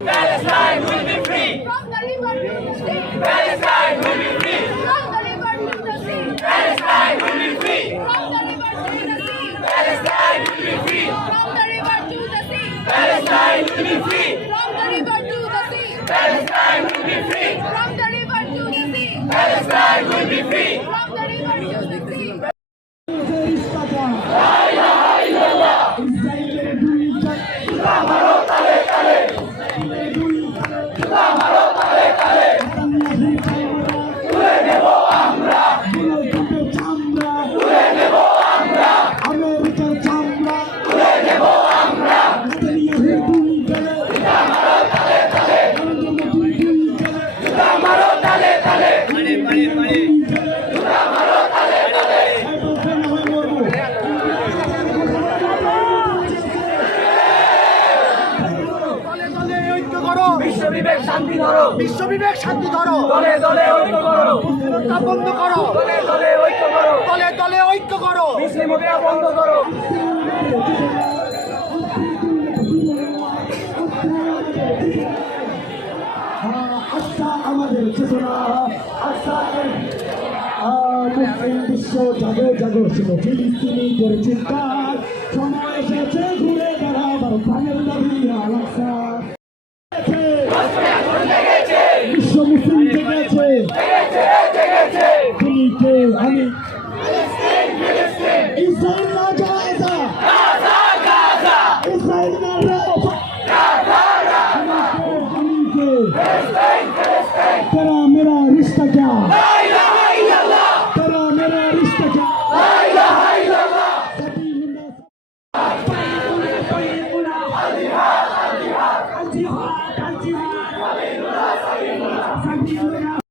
Palestine will be free. From the river to the sea. Palestine will be free. From the river to the sea. Palestine will be free. From the river to the sea. Palestine will be free. From the river to the sea. Palestine will be free. From the river to the sea. Palestine will be free. From the river to the sea. Palestine will be free. From the river to the sea. বিশ্ববিবেক শান্তি ধরো, বিশ্ববিবেক শান্তি ধরো, দলে দলে ঐক্য করো, হত্যা বন্ধ করো, দলে দলে ঐক্য করো, দলে দলে ঐক্য করো, মুসলিম হত্যা বন্ধ করো। আস্থা আমাদের চেতনা, আস্থা মুসলিম বিশ্ব জাগো জাগো ছিল ফিলিস্তিনিদের চিন্তা।